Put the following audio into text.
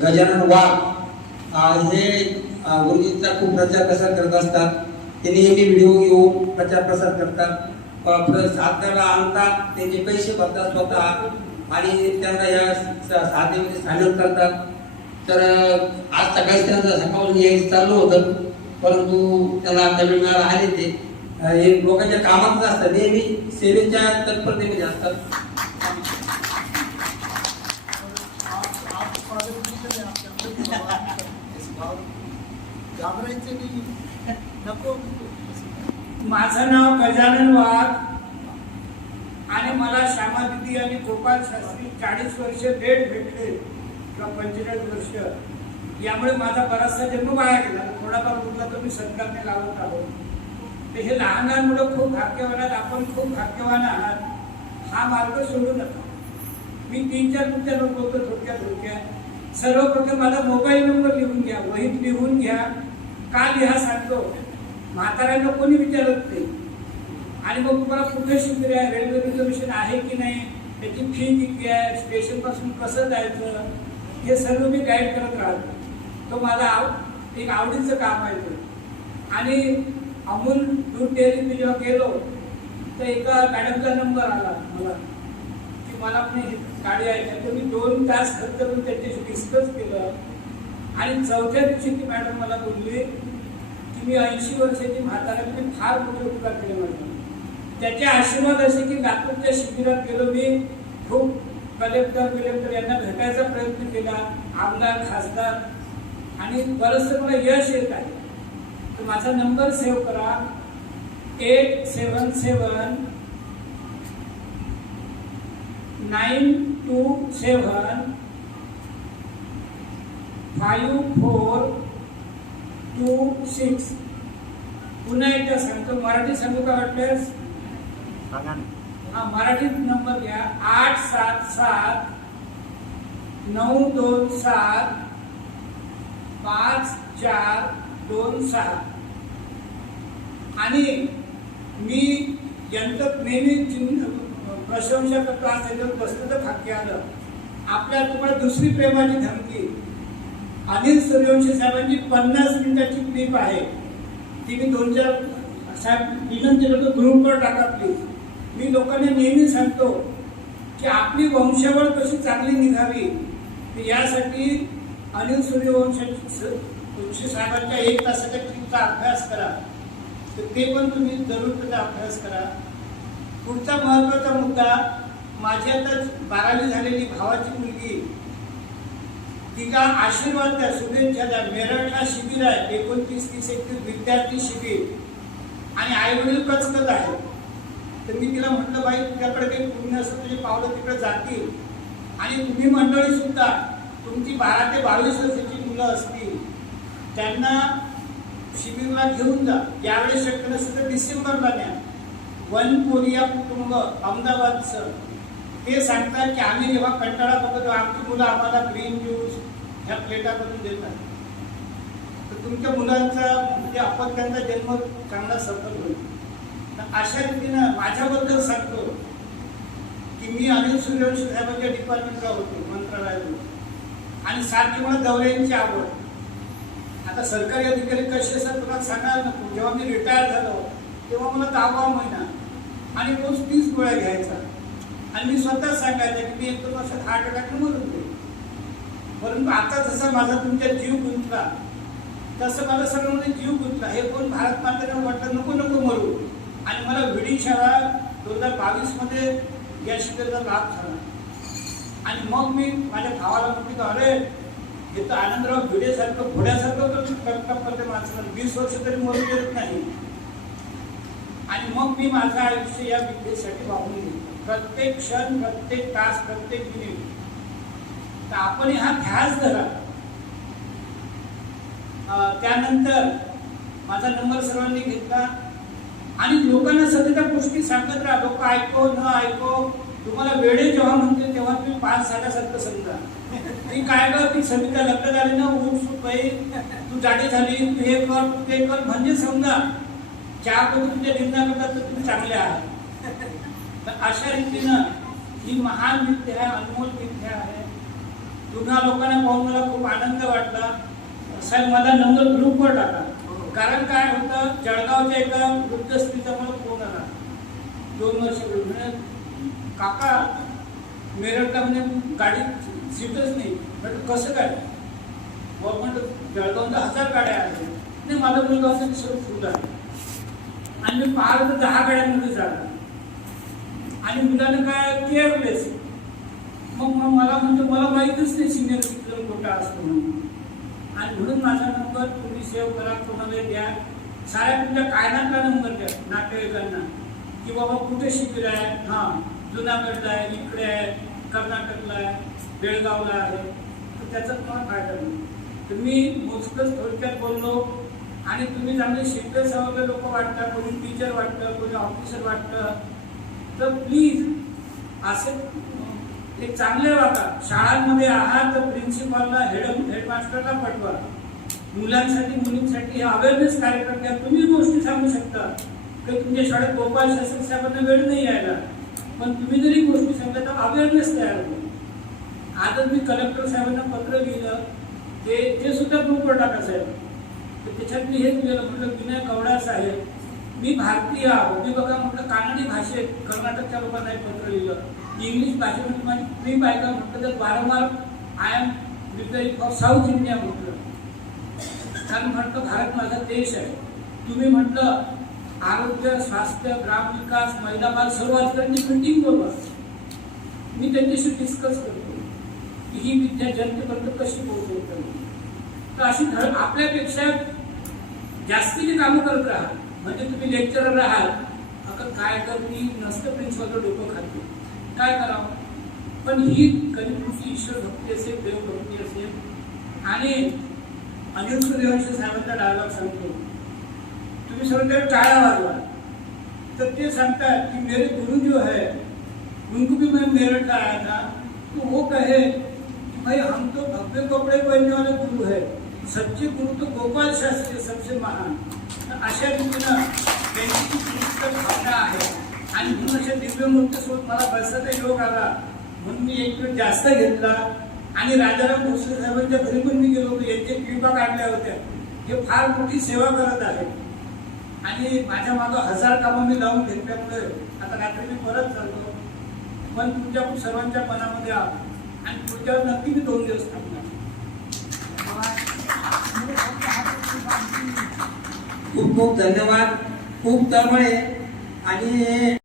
गजानन वाघ हे गुरुजींचा खूप प्रचार प्रसार करत असतात. ते नेहमी व्हिडिओ घेऊन प्रचार प्रसार करतात. साधनाला आणतात, त्यांचे पैसे भरतात स्वतः आणि त्यांना या साधनेमध्ये सामील करतात. तर आज सकाळी त्यांना सकाळून यायचं चालू होतं, परंतु त्यांना आता वेळ मिळाला आले. ते हे लोकांच्या कामात असतात, नेहमी सेवेच्या तत्परतेमध्ये असतात. माझं नाव गजानन वाघ आणि मला श्यामा दिदी आणि गोपाल शास्त्री 40 वर्ष भेटले किंवा 45 वर्ष. यामुळे माझा बराचसा जन्म वाया गेला. थोडाफार उरला तर मी सत्कारने लावत आहोत. तर हे लहान मुलं खूप भाग्यवान आहेत. आपण खूप भाग्यवान आहात. हा मार्ग सोडू नका. मी 3-4 मुद्दे बोलतो थोडक्यात. सर्वप्रथम माझा मोबाईल नंबर लिहून घ्या, वहीत लिहून घ्या. का लिहा सांगतो, म्हाताऱ्यांना कोणी विचारत नाही. आणि मग तुम्हाला कुठे शिबिर आहे, रेल्वे रिझर्वेशन आहे की नाही, त्याची फी किती आहे, स्टेशन पासून कसं जायचं, हे सर्व मी गाईड करत राहतो. तो माझा एक आवडीचं काम आहे ते. आणि अमूल दूध डेअरीत जेव्हा गेलो तर एका मॅडमचा नंबर आला मला की मला पण गाडी आहे. तर मी 2 तास खर्च करून त्याच्याशी डिस्कस केलं. आणि चौथ्या दिवशी ती मॅडम मला बोलली की मी 80 वर्षाची म्हाताऱ्याने फार मोठे उपकार केले माझे. त्याचे आशीर्वाद असे की लातूरच्या शिबिरात गेलो मी. खूप कलेक्टर यांना भेटायचा प्रयत्न केला, आमदार खासदार, आणि बरंचसं मला यश येत आहे. तर माझा नंबर सेव्ह करा, 877 927 5426. पुन्हा एकदा सांगतो, मराठी सांगू का वाटल्यास? हा, मराठीत नंबर घ्या, 877 927 5426. आणि मी यंत्र नेहमी प्रशंसा करतो. आज त्याच्यावर बसलं तर भाग्य आलं. आपल्या तुम्हाला दुसरी प्रेमाची धमकी. अनिल सूर्यवंशी साहेबांची 50 मिनिटाची क्लिप आहे, ती मी 2-4 साहेब विनंती करतो ग्रुपवर टाका प्लीज. मी लोकांना नेहमी सांगतो की आपली वंशावळ कशी चांगली निघावी, यासाठी अनिल सूर्यवंशी साहेबांच्या 1 तासाच्या क्लिपचा अभ्यास करा. तर ते पण तुम्ही जरूर त्याचा अभ्यास करा. पुढचा महत्वाचा मुद्दा, माझी आता 12वी झालेली भावाची मुलगी, तिचा आशीर्वाद द्या, शुभेच्छा द्या. मेरठला शिबिर आहे, 29-30-31 विद्यार्थी शिबिर, आणि आई वडील कचकत आहे. तर मी तिला म्हटलं, बाई तुझ्याकडे काही पुण्य असं तुझे पावलं तिकडे जातील, आणि तुम्ही मंडळी सुद्धा तुमची 12 ते 22 वर्षाची मुलं असतील त्यांना शिबिरला घेऊन जा. यावेळेस शक्य नसेल तर डिसेंबरला न्या. वन कोरिया कुटुंब अहमदाबादचं ते सांगतात की आम्ही जेव्हा कंटाळा करतो आमची मुलं आम्हाला ग्रीन ज्यूस ह्या प्लेटा करून देतात. तर तुमच्या मुलांचा म्हणजे अपत्यांचा जन्म चांगला सफल होईल. तर अशा रीतीनं माझ्याबद्दल सांगतो की मी अनिल सूर्यवंशी साहेबांच्या डिपार्टमेंटला होतो, मंत्रालयात, आणि सारखी मला दौऱ्यांची आवड. आता सरकारी अधिकारी कसे असतात तुला सांगायला नको. जेव्हा मी रिटायर झालो तेव्हा मला 10वा महिना आणि रोज 30 गोळ्या घ्यायचा, आणि मी स्वतः सांगायचं की मी 1-2 वर्षात हार्ट अटॅकने मरून जाईल. परंतु आता जसा माझा तुमच्या जीव गुंतला तसं मला सगळं म्हणजे जीव गुंतला. हे कोण भारत मातेने वाटलं नको मरू, आणि मला विडी शाळा 2022 मध्ये या शिबिराचा लाभ झाला. आणि मग मी माझ्या भावाला म्हटलं, अरे हे तर आनंदराव भिडेसारखं घोड्यासारखं करते माणसाला, 20 वर्ष तरी मरू देत नाही. आणि मग मी माझं आयुष्य या विद्येसाठी वाहून घेतलं. प्रत्येक क्षण, प्रत्येक तास, प्रत्येक मिनिट. तर आपण हा ध्यास धरा. त्यानंतर माझा नंबर सर्वांनी घेतला, आणि लोकांना सध्या गोष्टी सांगत राहा. लोक ऐको न ऐको, तुम्हाला वेळे जेव्हा म्हणते तेव्हा तुम्ही 5 झाल्यासारखं समजा. ती काय कर, ती सविता लग्न झाली ना, उठ सुट बाई, तू जाडी झाली, तू हे कर, तू ते कर, म्हणजे समजा ज्या पद्धतीने तुमच्या निंदा करतात तर तुम्ही चांगले आहात. तर अशा रीतीनं ही महान विद्या आहे, अनमोल विद्या आहे. जुन्या लोकांना पाहून मला खूप आनंद वाटला. साहेब माझा नंबर ग्रुपवर टाका. कारण काय होतं, जळगावच्या एका वृद्ध स्त्रीचा मला फोन आला 2 वर्षापूर्वी. म्हणजे काका मेरठला म्हणजे गाडीत सीटच नाही. म्हटलं कसं काय? म्हटलं जळगावला 1000 गाड्या आहेत. नाही माझा मुलगा असं सर्व फुल आहे. आणि मी पाहिलं तर 10 गाड्यांमध्ये झाला. आणि मुलानं काय केअरलेस. मग मला म्हणतो मला माहीतच नाही सिनियर सिटीजन कोटा असतो म्हणून. आणि म्हणून माझा नंबर तुम्ही सेव्ह करा, कोणाला द्या. साऱ्या तुमच्या कायनातला नंबर द्या नातेवाईकांना की बाबा कुठे शिबिर आहे. हां जुनागडला आहे, इकडे आहे, कर्नाटकला आहे, बेळगावला आहे. तर त्याचा तुम्हाला फायदा नाही. तर मी मोजकंच थोडक्यात बोललो. आणि तुम्ही चांगले शिकले सवरले लोक वाटता, कोणी टीचर वाटतं, कोणी ऑफिसर वाटतं. तर प्लीज असे एक चांगले वागा. शाळांमध्ये आहात तर प्रिन्सिपलला हेडमास्टरला पाठवा. मुलांसाठी मुलींसाठी हे अवेअरनेस कार्यक्रम घ्या. तुम्ही गोष्टी सांगू शकता की तुमच्या शाळेत गोपाल शास्त्री साहेबांना वेळ नाही यायला, पण तुम्ही जरी गोष्टी सांगल्या तर अवेअरनेस तयार होईल. आजच मी कलेक्टर साहेबांना पत्र लिहिलं, ते सुद्धा ग्रुपवर टाका साहेब. तर त्याच्यात मी हेच लिहिलं, म्हटलं विनय गौडा साहेब मी भारतीय आहो. मी बघा म्हटलं कानडी भाषेत कर्नाटकच्या लोकांना एक पत्र लिहिलं. इंग्लिश भाषेमध्ये माझी ट्रीप ऐका म्हटलं तर वारंवार I am preparing for south India म्हटलं. कारण म्हटलं भारत माझा देश आहे. तुम्ही म्हटलं आरोग्य, स्वास्थ्य, ग्रामविकास, महिला बाल सर्व अधिकाऱ्यांची मीटिंग बोलवा. मी त्यांच्याशी डिस्कस करतो की ही विद्या जनतेपर्यंत कशी पोहोचवता येईल. तर अशी आपल्यापेक्षा जास्तीची कामं करत राहा. म्हणजे तुम्ही लेक्चरर आहात, अगं काय कर मी नसतं प्रिन्सिपलचं डोकं खाते, काय करावं. पण ही कधी तुमची ईश्वर भक्ती असेल, देवभक्ती असेल. आणि अनिल सूर्यवंशी साहेबांचा डायलॉग सांगतो, तुम्ही सर्व त्या टाळ्या वाजवा. तर ते सांगतात की मेरे गुरु जो है उनको भी मैं मेरठ का आया था, तो वो कहे भाई हम तो भव्य कपड़े पहनने वाले गुरु है, सच्चे गुरु तो गोपाल शास्त्री सबसे महान. अशा रीतीनं त्यांची पुस्तक भावना आहे. आणि म्हणून अशा दिव्य मूर्तीसोबत मला बसायचा योग आला म्हणून मी एक वेळ जास्त घेतला. आणि राजाराम भोसले साहेबांच्या घरी पण मी गेलो होतो, यांच्या क्लिपा काढल्या होत्या. हे फार मोठी सेवा करत आहे. आणि माझ्या मागं 1000 कामं मी लावून घेतल्यामुळे आता रात्री मी परत चालतो. पण तुमच्या सर्वांच्या मनामध्ये आहोत आणि पुढच्यावर नक्की मी 2 दिवस थांबणार. खूप खूप धन्यवाद. खूप तळमळे आणि